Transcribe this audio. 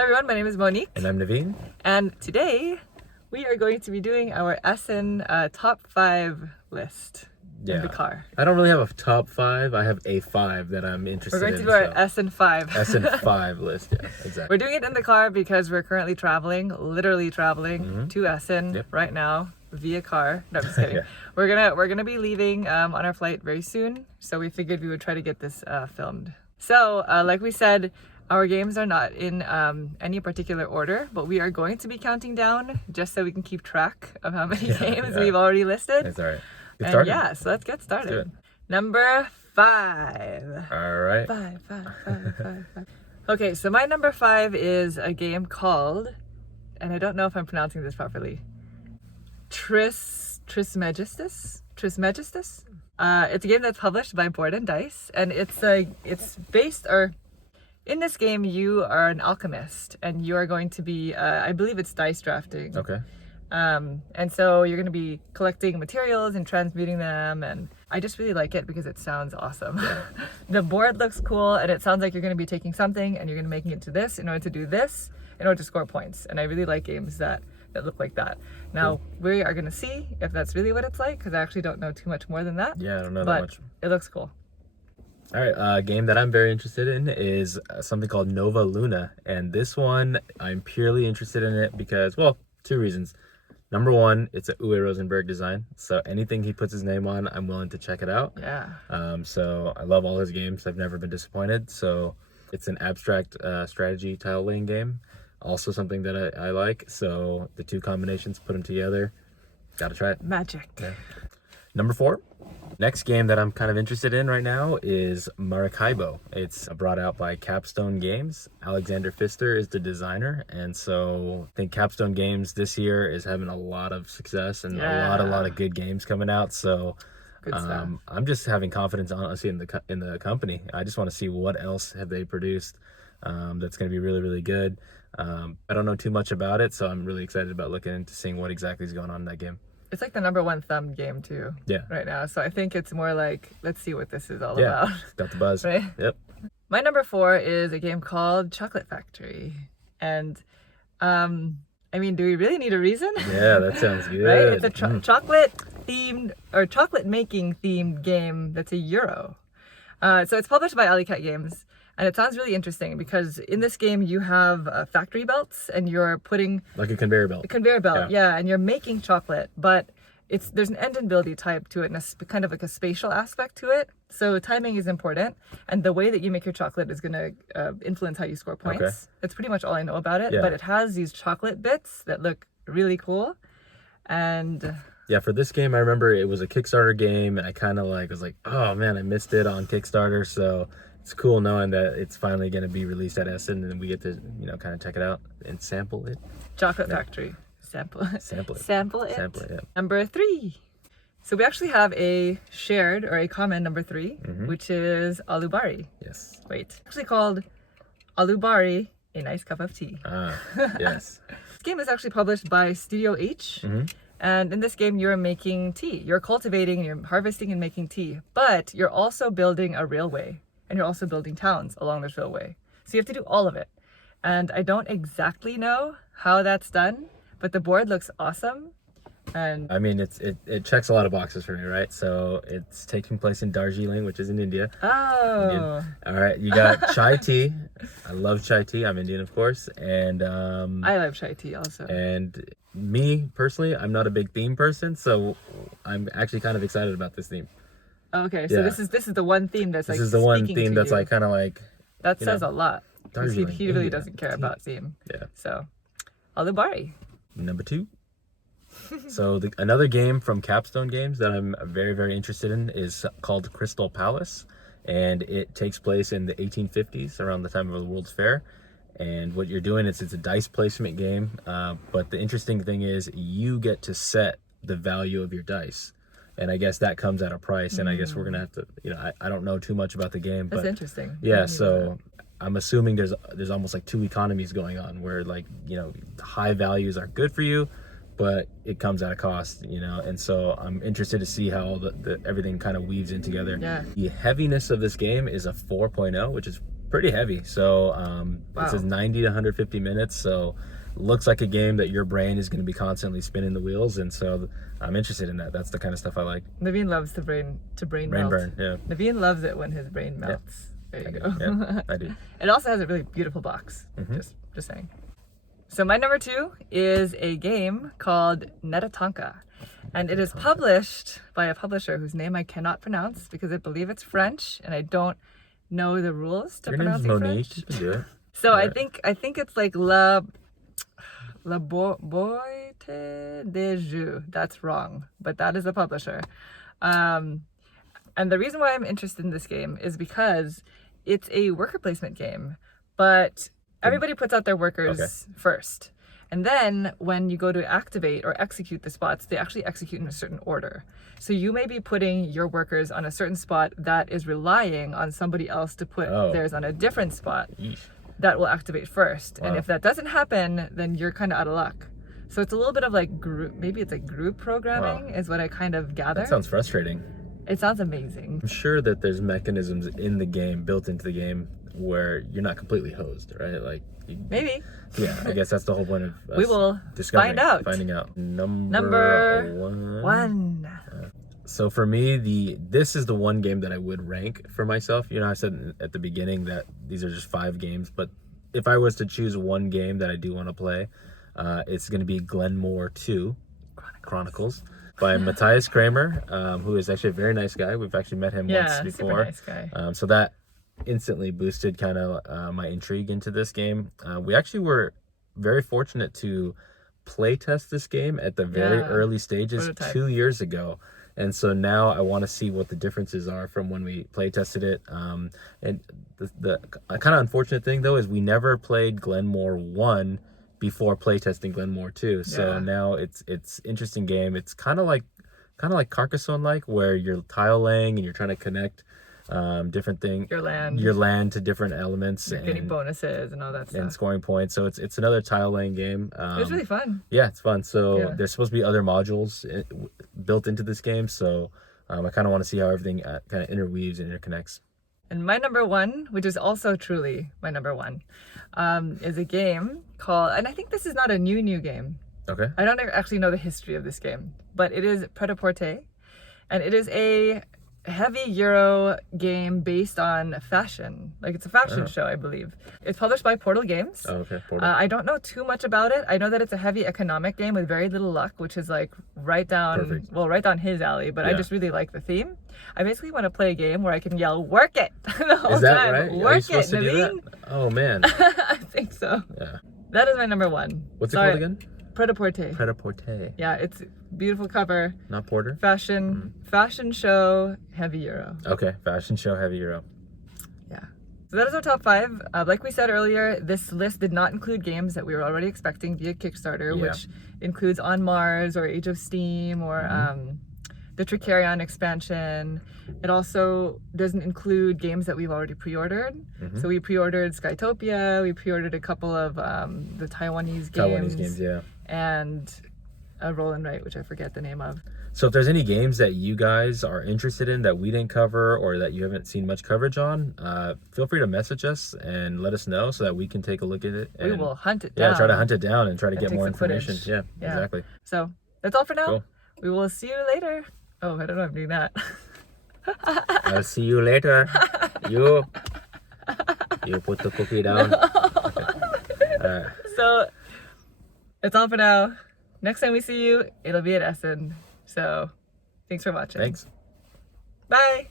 Hi everyone, my name is Monique. And I'm Naveen. And today we are going to be doing our Essen top 5 list in the car. I don't really have a top 5. I have a 5 that I'm interested in. We're going to do our Essen 5. Essen 5 list, yeah, exactly. We're doing it in the car because we're currently traveling, literally traveling to Essen right now via car. No, I'm just kidding. We're gonna be leaving on our flight very soon, so we figured we would try to get this filmed. So, like we said, our games are not in any particular order, but we are going to be counting down just so we can keep track of how many games we've already listed. That's all right. And yeah, so let's get started. Number 5. All right. Five. Okay, so my number 5 is a game called, and I don't know if I'm pronouncing this properly, Trismegistus? Trismegistus? It's a game that's published by Board and Dice, and it's based, or in this game you are an alchemist, and you are going to be, I believe it's dice drafting. Okay. And so you're going to be collecting materials and transmuting them, and I just really like it because it sounds awesome. Yeah. The board looks cool, and it sounds like you're going to be taking something and you're going to be making it to this in order to do this in order to score points, and I really like games that look like that. Now, we are going to see if that's really what it's like, because I actually don't know too much more than that. Yeah, I don't know that much. It looks cool. All right, a game that I'm very interested in is something called Nova Luna, and this one, I'm purely interested in it because, well, 2 reasons. Number 1, it's a Uwe Rosenberg design, so anything he puts his name on, I'm willing to check it out. Yeah. So I love all his games. I've never been disappointed. So it's an abstract strategy tile laying game. Also something that I like. So the 2 combinations, put them together. Gotta try it. Magic. Yeah. Number 4. Next game that I'm kind of interested in right now is Maracaibo. It's brought out by Capstone Games. Alexander Pfister is the designer, and so I think Capstone Games this year is having a lot of success and a lot of good games coming out. So I'm just having confidence, honestly, in the company. I just want to see what else have they produced that's going to be really, really good. I don't know too much about it, so I'm really excited about looking into seeing what exactly is going on in that game. It's like the number 1 thumb game too. Yeah. Right now. So I think it's more like, let's see what this is all about. Yeah, got the buzz. Right? Yep. My number 4 is a game called Chocolate Factory. And I mean, do we really need a reason? Yeah, that sounds good. Right? It's a chocolate themed, or chocolate making themed game that's a Euro. So it's published by Alley Cat Games. And it sounds really interesting because in this game you have factory belts, and you're putting... Like a conveyor belt. A conveyor belt, yeah, and you're making chocolate, but there's an engine-buildy type to it and kind of like a spatial aspect to it. So timing is important, and the way that you make your chocolate is going to influence how you score points. Okay. That's pretty much all I know about it, but it has these chocolate bits that look really cool, and... Yeah, for this game, I remember it was a Kickstarter game, and I kind of was like, oh man, I missed it on Kickstarter, so... It's cool knowing that it's finally going to be released at Essen, and we get to, kind of check it out and sample it. Chocolate Factory. Sample it. Sample it, yeah. Number 3. So we actually have a shared, or a common number 3, which is Aloo Party. Yes. Wait. It's actually called Aloo Party, a nice cup of tea. Yes. This game is actually published by Studio H. And in this game, you're making tea. You're cultivating, and you're harvesting and making tea. But you're also building a railway. And you're also building towns along this railway. So you have to do all of it. And I don't exactly know how that's done, but the board looks awesome. And I mean, it checks a lot of boxes for me, right? So it's taking place in Darjeeling, which is in India. Oh. Indian. All right, you got chai tea. I love chai tea. I'm Indian, of course. And I love chai tea also. And me, personally, I'm not a big theme person, so I'm actually kind of excited about this theme. Okay, so this is the one theme that's this is the one theme that's like kind of like that says a lot. He really India, doesn't care about theme. Yeah. So, Aloo Party. Number 2. So another game from Capstone Games that I'm very, very interested in is called Crystal Palace, and it takes place in the 1850s, around the time of the World's Fair. And what you're doing is it's a dice placement game, but the interesting thing is you get to set the value of your dice. And I guess that comes at a price, and I guess we're going to have to, I don't know too much about the game. That's interesting. Yeah, so I'm assuming there's almost like 2 economies going on where, high values are good for you, but it comes at a cost, and so I'm interested to see how everything kind of weaves in together. Yeah. The heaviness of this game is a 4.0, which is pretty heavy. So Wow. it says 90 to 150 minutes. So looks like a game that your brain is going to be constantly spinning the wheels, and so I'm interested in that. That's the kind of stuff I like. Naveen loves the brain melt. Burn, yeah. Naveen loves it when his brain melts. There you go. Yeah, I do. It also has a really beautiful box. Just saying. So my number 2 is a game called Tonka. And it is published by a publisher whose name I cannot pronounce because I believe it's French and I don't know the rules to pronouncing French. Your name's Monique. You can do it. So I think it's like La Boîte de Jeux. That's wrong, but that is a publisher. And the reason why I'm interested in this game is because it's a worker placement game, but everybody puts out their workers first. And then when you go to activate or execute the spots, they actually execute in a certain order. So you may be putting your workers on a certain spot that is relying on somebody else to put theirs on a different spot that will activate first. Wow. And if that doesn't happen, then you're kind of out of luck. So it's a little bit of like maybe it's like group programming is what I kind of gather. That sounds frustrating. It sounds amazing. I'm sure that there's mechanisms in the game, built into the game, where you're not completely hosed, right? Like maybe. Yeah, I guess that's the whole point of us we will finding out. Number one. So for me, this is the one game that I would rank for myself. You know, I said at the beginning that these are just 5 games, but if I was to choose one game that I do want to play, it's going to be Glenmore Chronicles by Matthias Kramer, who is actually a very nice guy. We've actually met him once before. Super nice guy. So that instantly boosted kind of my intrigue into this game. We actually were very fortunate to play test this game at the very early stages prototype. 2 years ago. And so now I want to see what the differences are from when we play tested it. And the kind of unfortunate thing though is we never played Glenmore 1 before playtesting Glenmore 2. So now it's interesting game. It's kind of like Carcassonne like, where you're tile laying and you're trying to connect different things, your land to different elements, you're getting bonuses and all that stuff, and scoring points. So it's another tile laying game. It's really fun. Yeah, it's fun. So there's supposed to be other modules built into this game. So I kind of want to see how everything kind of interweaves and interconnects. And my number 1, which is also truly my number 1, is a game called, and I think this is not a new game. Okay. I don't actually know the history of this game, but it is Pret-a-Porter, and it is a heavy Euro game based on fashion. Like it's a fashion show, I believe. It's published by Portal Games. Oh, okay. Portal. I don't know too much about it. I know that it's a heavy economic game with very little luck, which is like right down his alley, but I just really like the theme. I basically want to play a game where I can yell, "Work it!" the whole is that time. Right? Work Are you supposed to do that? Oh man. I think so. Yeah. That is my number 1. What's it called again? Pret-a-Porter. Pret-a-Porter. Yeah, it's beautiful cover. Not porter? Fashion show, heavy Euro. Okay, fashion show, heavy Euro. Yeah. So that is our top 5. Like we said earlier, this list did not include games that we were already expecting via Kickstarter, which includes On Mars or Age of Steam or the Tricarion expansion. It also doesn't include games that we've already pre-ordered. So we pre-ordered Skytopia, we pre-ordered a couple of the Taiwanese games. And a Roll and Write, which I forget the name of. So if there's any games that you guys are interested in that we didn't cover or that you haven't seen much coverage on, feel free to message us and let us know so that we can take a look at it. We will hunt it down. Yeah, try to hunt it down and try to get more information. Yeah, exactly. So that's all for now. Cool. We will see you later. Oh, I don't know if I'm doing that. I'll see you later. You put the cookie down. So that's all for now. Next time we see you, it'll be at Essen. So thanks for watching. Thanks. Bye.